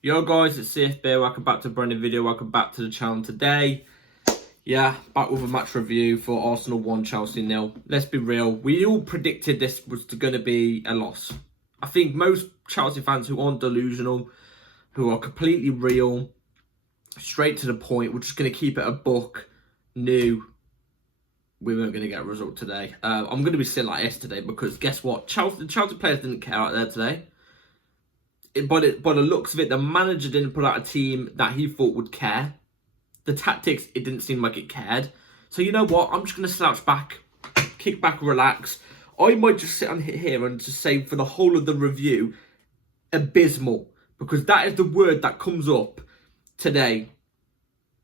Yo guys, it's CFB. Welcome back to a brand new video. Welcome back to the channel today. Yeah, back with a match review for Arsenal 1, Chelsea 0. Let's be real. We all predicted this was going to be a loss. I think most Chelsea fans who aren't delusional, who are completely real, straight to the point, we're just going to keep it a buck, knew we weren't going to get a result today. I'm going to be sitting like this today because guess what? The Chelsea players didn't care out there today. By the looks of it, the manager didn't put out a team that he thought would care. The tactics, it didn't seem like it cared. So you know what? I'm just going to slouch back, kick back, relax. I might just sit on here and just say for the whole of the review, abysmal. Because that is the word that comes up today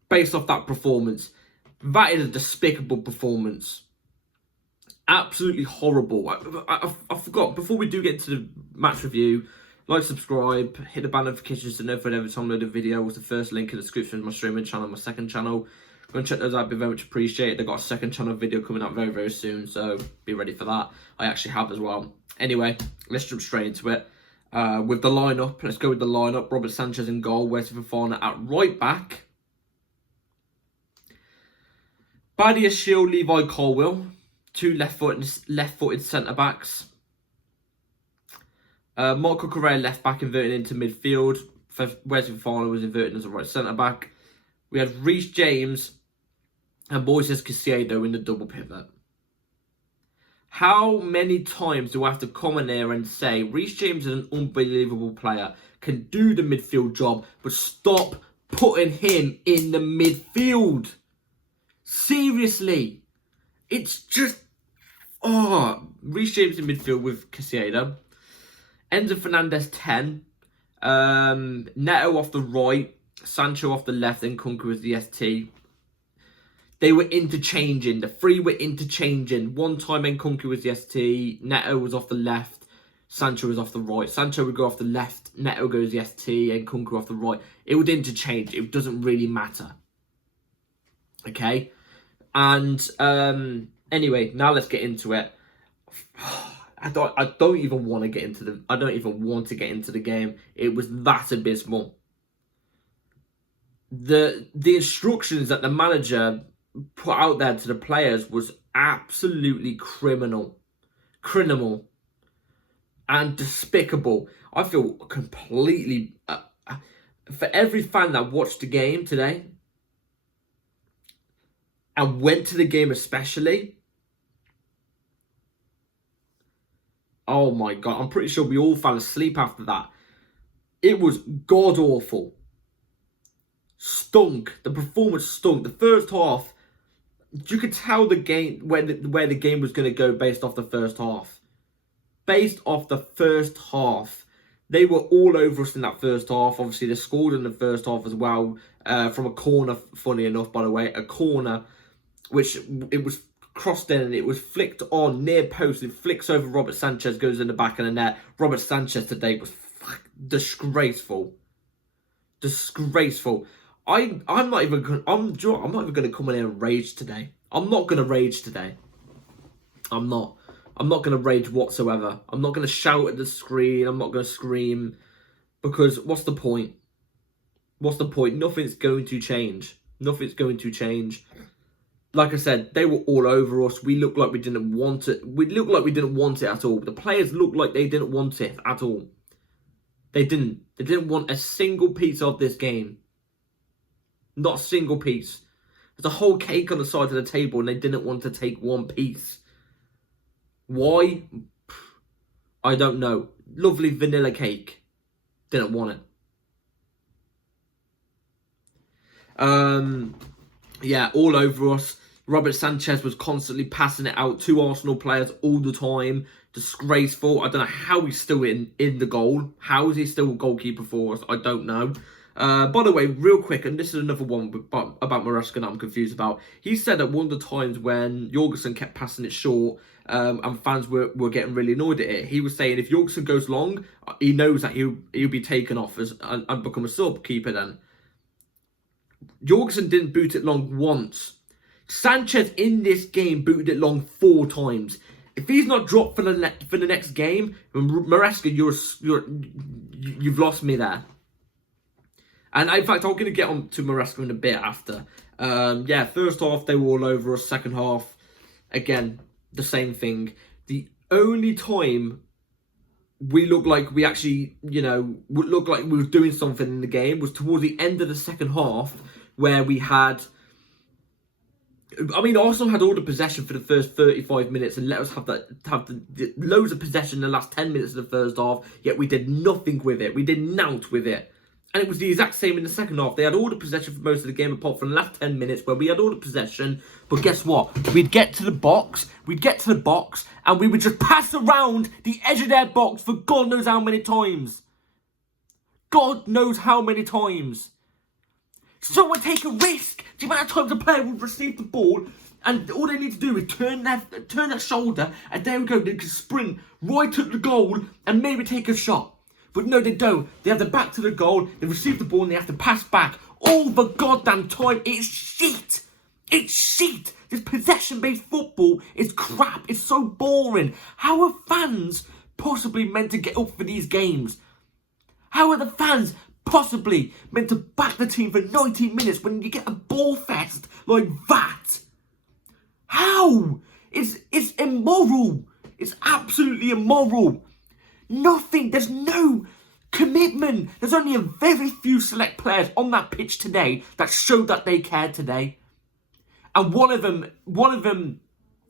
based off that performance. That is a despicable performance. Absolutely horrible. I forgot, before we do get into the match review, like, subscribe, hit the bell notifications to know if I ever download a video. With the first link in the description of my streaming channel, my second channel. Go and check those out, I'd be very much appreciated. They've got a second channel video coming out very, very soon, so be ready for that. I actually have as well. Anyway, let's jump straight into it. With the lineup, let's go with the lineup. Robert Sanchez in goal, Wesley Fofana at right back. Badia Shield, Levi Colwill, two left-footed centre-backs. Marco Correa left back inverted into midfield. Wesley Fofana was inverted as a right centre back. We had Reece James and Moises Caicedo in the double pivot. How many times do I have to come in here and say Reece James is an unbelievable player, can do the midfield job, but stop putting him in the midfield? Seriously, it's just Reece James in midfield with Caicedo. Enzo Fernandez 10, Neto off the right, Sancho off the left, and Kunku as the ST. They were interchanging. The three were interchanging. One time Kunku was the ST, Neto was off the left, Sancho was off the right. Sancho would go off the left, Neto goes the ST, and Kunku off the right. It would interchange. It doesn't really matter. Okay? And anyway, now let's get into it. I don't even want to get into the game. It was that abysmal. The instructions that the manager put out there to the players was absolutely criminal, and despicable. I feel completely for every fan that watched the game today and went to the game especially. Oh my God, I'm pretty sure we all fell asleep after that. It was god-awful. Stunk. The performance stunk. The first half, you could tell the game where the game was going to go based off the first half. Based off the first half. They were all over us in that first half. Obviously, they scored in the first half as well. From a corner, funny enough, by the way. A corner, which it was crossed in and it was flicked on near post. It flicks over Robert Sanchez, goes in the back of the net. Robert Sanchez today was disgraceful. Disgraceful. I'm not even going to come in here and rage today. I'm not going to rage today. I'm not going to rage whatsoever. I'm not going to shout at the screen. I'm not going to scream. Because what's the point? What's the point? Nothing's going to change. Nothing's going to change. Like I said, they were all over us. We looked like we didn't want it. We looked like we didn't want it at all. The players looked like they didn't want it at all. They didn't. They didn't want a single piece of this game. Not a single piece. There's a whole cake on the side of the table and they didn't want to take one piece. Why? I don't know. Lovely vanilla cake. Didn't want it. Yeah, all over us. Robert Sanchez was constantly passing it out to Arsenal players all the time. Disgraceful. I don't know how he's still in the goal. How is he still a goalkeeper for us? I don't know. By the way, real quick, and this is another one about Maresca that I'm confused about. He said at one of the times when Jorgensen kept passing it short and fans were getting really annoyed at it, he was saying if Jorgensen goes long, he knows that he'll be taken off and become a sub keeper then. Jorgensen didn't boot it long once. Sanchez in this game booted it long 4 times. If he's not dropped for the next game, Maresca, you've lost me there. And in fact, I'm going to get on to Maresca in a bit after. Yeah, first half, they were all over us. Second half, again, the same thing. The only time we looked like we actually, looked like we were doing something in the game was towards the end of the second half, where we had... I mean, Arsenal had all the possession for the first 35 minutes and let us have the loads of possession in the last 10 minutes of the first half, yet we did nothing with it. We did nought with it. And it was the exact same in the second half. They had all the possession for most of the game, apart from the last 10 minutes where we had all the possession. But guess what? We'd get to the box, and we would just pass around the edge of their box for God knows how many times. God knows how many times. Someone take a risk. The amount of times a player would receive the ball, and all they need to do is turn their shoulder, and there we go. They can sprint right to the goal and maybe take a shot. But no, they don't. They have the back to the goal. They receive the ball and they have to pass back all the goddamn time. It's shit. It's shit. This possession-based football is crap. It's so boring. How are fans possibly meant to get up for these games? How are the fans possibly meant to back the team for 90 minutes when you get a ball fest like that? How? It's immoral. It's absolutely immoral. Nothing. There's no commitment. There's only a very few select players on that pitch today that showed that they cared today. And one of them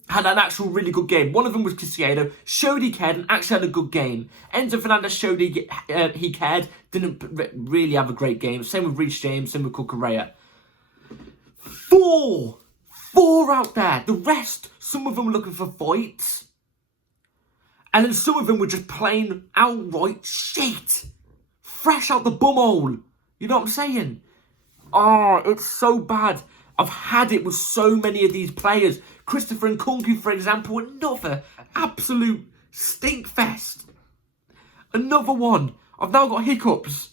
had an actual really good game. One of them was Caicedo, showed he cared and actually had a good game. Enzo Fernandez showed he cared, didn't really have a great game. Same with Reece James, same with Cucurella. Four out there. The rest, some of them were looking for fights. And then some of them were just plain outright shit. Fresh out the bumhole. You know what I'm saying? Oh, it's so bad. I've had it with so many of these players. Christopher Nkunku, for example, another absolute stink fest. Another one. I've now got hiccups.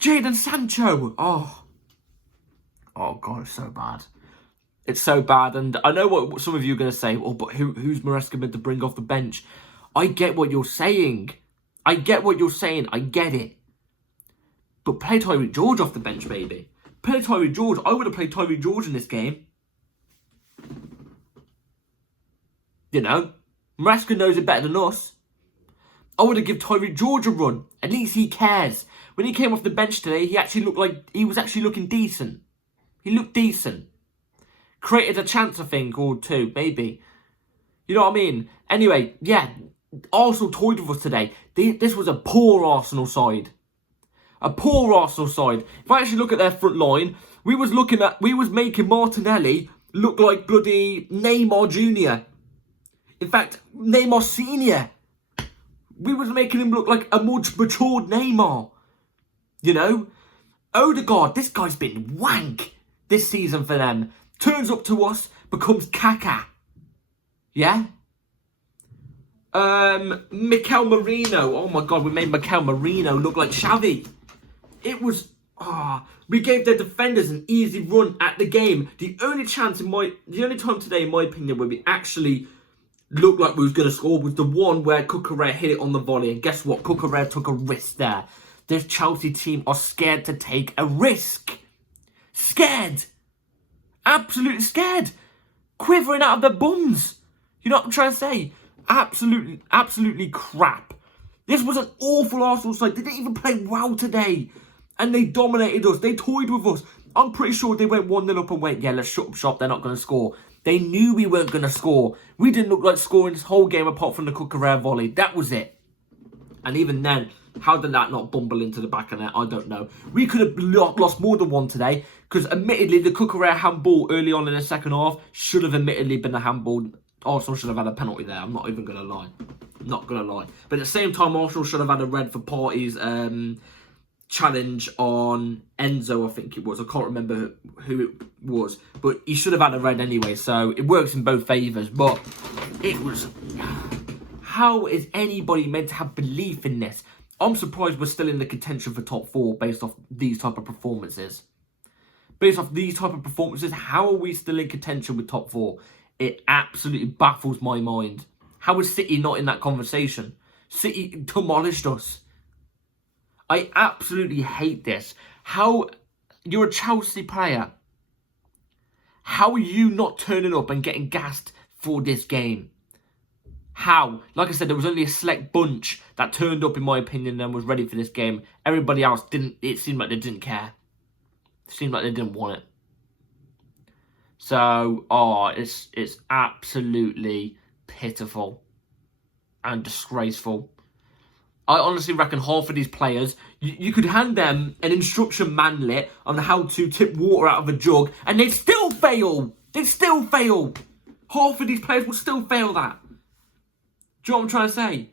Jadon Sancho. Oh God, it's so bad. It's so bad. And I know what some of you are going to say. Oh, but who's Maresca meant to bring off the bench? I get what you're saying. I get it. But play Tyreek George off the bench, maybe. Play Tyreek George. I would have played Tyreek George in this game. You know, Maresca knows it better than us. I would have given Tyreek George a run. At least he cares. When he came off the bench today, he actually looked like he was actually looking decent. He looked decent. Created a chance, I think, or two, maybe. You know what I mean? Anyway, yeah, Arsenal toyed with us today. This was a poor Arsenal side. A poor Arsenal side. If I actually look at their front line, we was making Martinelli look like bloody Neymar Jr. In fact, Neymar Senior. We was making him look like a more matured Neymar. You know? Odegaard, this guy's been wank this season for them. Turns up to us, becomes Kaká. Yeah? Mikel Merino. Oh my God, we made Mikel Merino look like Xavi. It was... we gave their defenders an easy run at the game. The only time today, in my opinion, where we actually looked like we was going to score was the one where Cucurella hit it on the volley. And guess what? Cucurella took a risk there. This Chelsea team are scared to take a risk. Scared. Absolutely scared. Quivering out of their bums. You know what I'm trying to say? Absolutely crap. This was an awful Arsenal side. They didn't even play well today. And they dominated us. They toyed with us. I'm pretty sure they went 1-0 up and went, yeah, let's shut up shop. They're not going to score. They knew we weren't going to score. We didn't look like scoring this whole game apart from the Cucurella volley. That was it. And even then, how did that not bumble into the back of net? I don't know. We could have lost more than one today. Because admittedly, the Cucurella handball early on in the second half should have admittedly been a handball. Arsenal should have had a penalty there. I'm not even going to lie. Not going to lie. But at the same time, Arsenal should have had a red for Partey's challenge on Enzo, I think it was. I can't remember who it was. But he should have had a red anyway. So it works in both favours. But it was... How is anybody meant to have belief in this? I'm surprised we're still in the contention for top 4 based off these type of performances. Based off these type of performances, how are we still in contention with top 4? It absolutely baffles my mind. How is City not in that conversation? City demolished us. I absolutely hate this. How you're a Chelsea player. How are you not turning up and getting gassed for this game? How? Like I said, there was only a select bunch that turned up, in my opinion, and was ready for this game. Everybody else didn't. It seemed like they didn't care. It seemed like they didn't want it. So, it's absolutely pitiful and disgraceful. I honestly reckon half of these players, you could hand them an instruction manual on how to tip water out of a jug, and they'd still fail. They'd still fail. Half of these players would still fail that. Do you know what I'm trying to say?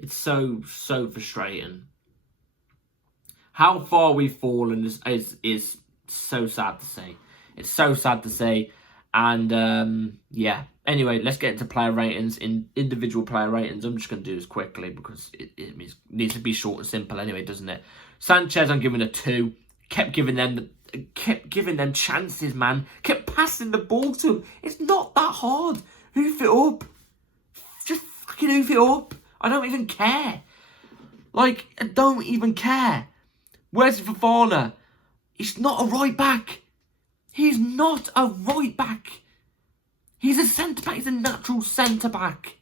It's so frustrating. How far we've fallen is so sad to see. It's so sad to see. And yeah. Anyway, let's get into player ratings, individual player ratings. I'm just going to do this quickly because it needs to be short and simple anyway, doesn't it? Sanchez, I'm giving a 2. Kept giving them chances, man. Kept passing the ball to him. It's not that hard. Hoof it up. Just fucking hoof it up. I don't even care. Like, I don't even care. Where's Fofana? He's not a right back. He's not a right back. He's a centre-back. He's a natural centre-back.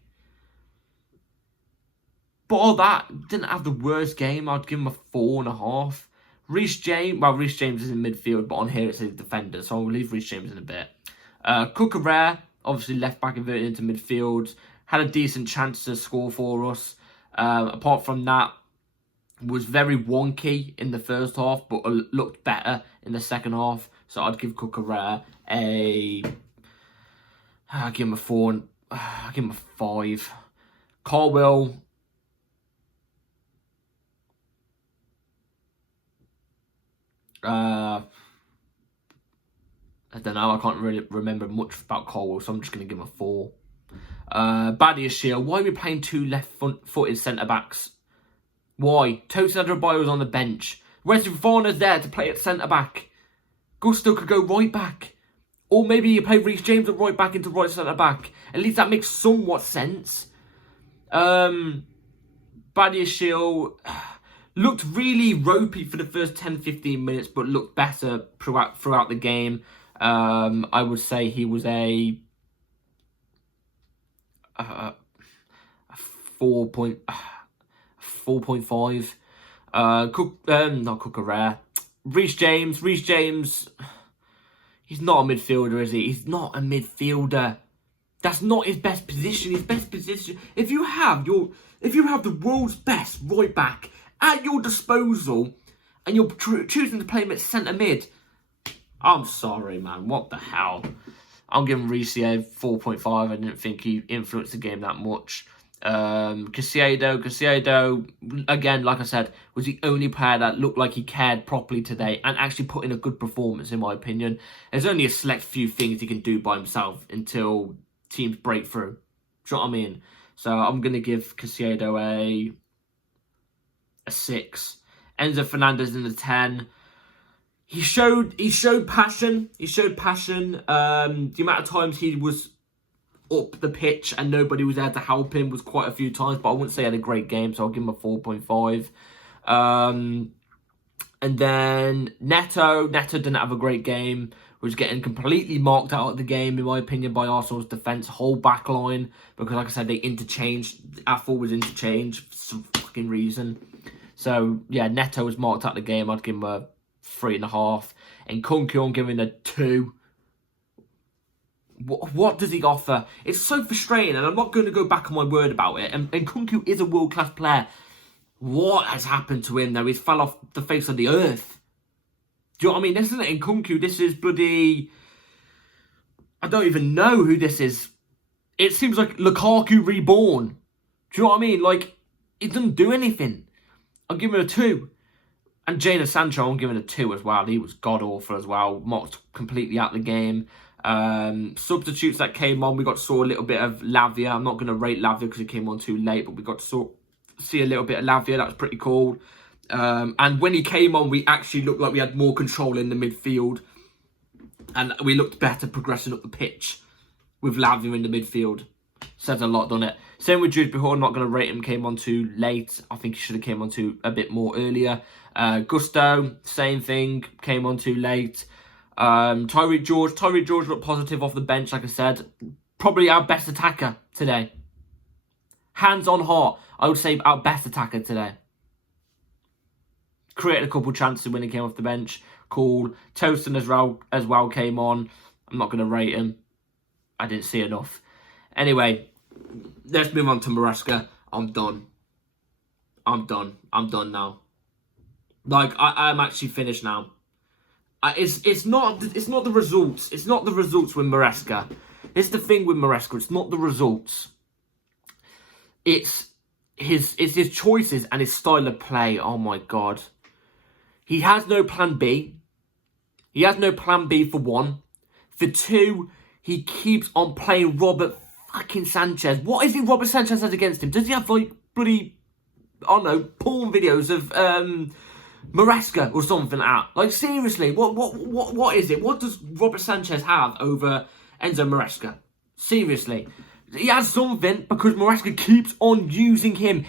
But all that, didn't have the worst game. I'd give him a 4.5. Reece James is in midfield, but on here it says defender, so I'll leave Reece James in a bit. Cucurella, obviously left-back inverted into midfield. Had a decent chance to score for us. Apart from that, was very wonky in the first half, but looked better in the second half. So I'd give Cucurella I'll give him a 4. I'll give him a 5. Colwill. I don't know. I can't really remember much about Colwill, so I'm just going to give him a 4. Abysmal. Why are we playing 2 left-footed centre-backs? Why? Tosin Adebayo was on the bench. Wesley Fofana's there to play at centre-back. Gusto could go right-back. Or maybe you play Reece James at right-back into right centre-back. At least that makes somewhat sense. Abysmal looked really ropey for the first 10-15 minutes, but looked better throughout the game. I would say he was a 4.5. Not Cucurella. Reece James, he's not a midfielder, is he? He's not a midfielder. That's not his best position. His best position, if you have the world's best right back at your disposal, and you're choosing to play him at centre mid, I'm sorry, man. What the hell? I'm giving Reece a 4.5. I didn't think he influenced the game that much. Caicedo, again, like I said, was the only player that looked like he cared properly today and actually put in a good performance, in my opinion. There's only a select few things he can do by himself until teams break through. Do you know what I mean? So I'm going to give Caicedo a 6. Enzo Fernandez in the 10. He showed passion. The amount of times he was up the pitch and nobody was there to help him was quite a few times, but I wouldn't say he had a great game, so I'll give him a 4.5. And then Neto didn't have a great game. Was getting completely marked out of the game, in my opinion, by Arsenal's defence, whole back line, because like I said, they interchanged. Our forwards interchanged for some fucking reason. So yeah, Neto was marked out of the game. I'd give him a 3.5. And Kunku, I'm giving a 2. What does he offer? It's so frustrating, and I'm not going to go back on my word about it. And Kunku is a world-class player. What has happened to him, though? He's fell off the face of the earth. Do you know what I mean? This isn't Nkunku. This is bloody... I don't even know who this is. It seems like Lukaku reborn. Do you know what I mean? Like, he doesn't do anything. I'm giving it a 2. And Jadon Sancho, I'm giving a 2 as well. He was god-awful as well. Mocked completely out of the game. Substitutes that came on, we got to saw a little bit of Lavia. I'm not going to rate Lavia because he came on too late, but we got to see a little bit of Lavia. That was pretty cool. And when he came on, we actually looked like we had more control in the midfield, and we looked better progressing up the pitch with Lavia in the midfield. Says a lot, doesn't it? Same with Jude Behor, not going to rate him, came on too late. I think he should have came on too a bit more earlier. Gusto, same thing, came on too late. Tyreek George looked positive off the bench, like I said. Probably our best attacker today. Hands on heart, I would say our best attacker today. Created a couple chances when he came off the bench. Cool. Toaston as well came on. I'm not going to rate him. I didn't see enough. Anyway, let's move on to Maresca. I'm done. I'm done now. Like, I'm actually finished now. It's not the results. It's not the results with Maresca. It's the thing with Maresca. It's not the results. It's his choices and his style of play. Oh my God. He has no plan B. He has no plan B for one. For two, he keeps on playing Robert fucking Sanchez. What is it Robert Sanchez has against him? Does he have like bloody, I don't know, porn videos of Maresca or something like that? Like seriously, what is it? What does Robert Sanchez have over Enzo Maresca? Seriously. He has something because Maresca keeps on using him.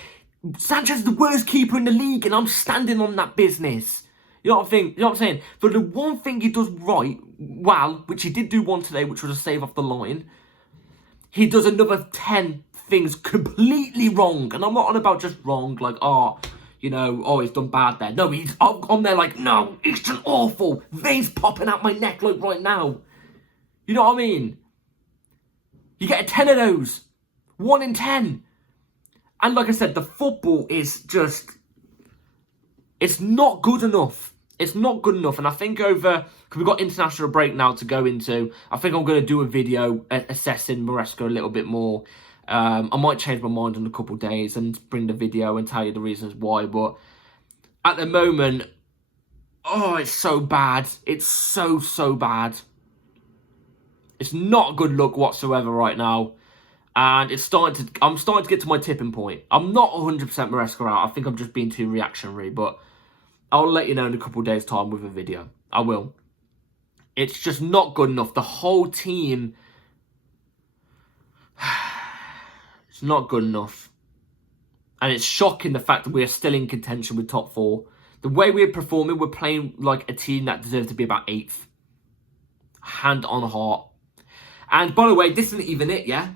Sanchez is the worst keeper in the league and I'm standing on that business. You know what I'm saying? But the one thing he does right, well, which he did do one today, which was a save off the line, he does another 10 things completely wrong. And I'm not on about just wrong, like, he's done bad there. No, he's on there like, no, it's just awful. Veins popping out my neck like right now. You know what I mean? You get a 10 of those. 1 in 10. And like I said, the football is just, it's not good enough. It's not good enough. And I think because we've got international break now to go into, I think I'm going to do a video assessing Maresca a little bit more. I might change my mind in a couple of days and bring the video and tell you the reasons why. But at the moment, it's so bad. It's so bad. It's not a good look whatsoever right now. And I'm starting to get to my tipping point. I'm not 100% Maresca out. I think I'm just being too reactionary. But I'll let you know in a couple of days' time with a video. I will. It's just not good enough. The whole team, it's not good enough. And it's shocking the fact that we are still in contention with top 4. The way we're performing, we're playing like a team that deserves to be about 8th. Hand on heart. And by the way, this isn't even it, yeah?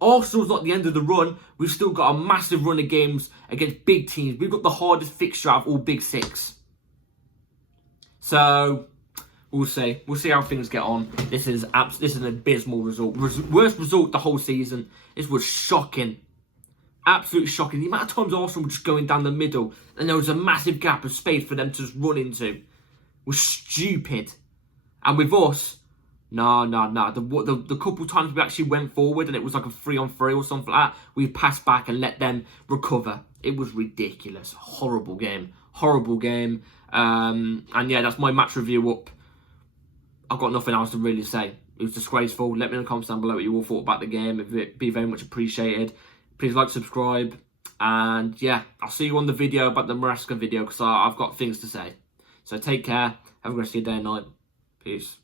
Arsenal's not the end of the run. We've still got a massive run of games against big teams. We've got the hardest fixture out of all big 6. So, we'll see. We'll see how things get on. This is an abysmal result. Worst result the whole season. This was shocking. Absolutely shocking. The amount of times Arsenal were just going down the middle and there was a massive gap of space for them to just run into was stupid. And with us, no. The couple times we actually went forward and it was like a 3-on-3 or something like that, we passed back and let them recover. It was ridiculous. Horrible game. And yeah, that's my match review up. I've got nothing else to really say. It was disgraceful. Let me know in the comments down below what you all thought about the game. It'd be very much appreciated. Please like, subscribe. And yeah, I'll see you on the video about the Maresca video because I've got things to say. So take care. Have a good rest of your day and night. Peace.